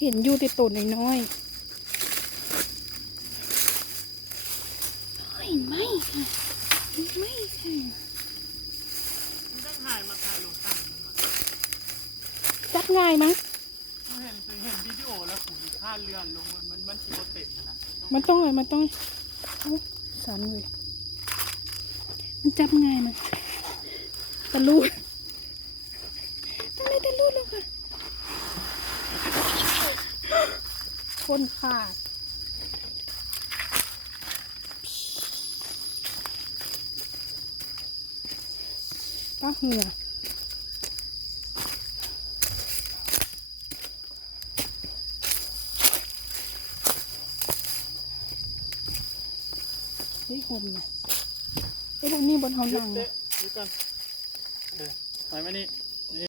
เห็นอยู่แต่ตัวน้อยๆเห็นไหมค่ะเห็นไหมค่ะ มันต้องถ่ายมาถ่ายลงตั้งมันหน่อย จับง่ายมั้ง เห็นวิดีโอแล้วผมท่าเรือลงมันชิโมเต็มนะ มันต้องเลยโอ้สันเลยมันจับง่ายมั้งตะลูดทำไมตะลูดแล้วค่ะคนขาดป้าเหือเฮ้ยห่มนะไอ้พวกนี้บนท้องหลัง ดูกันไปมานี่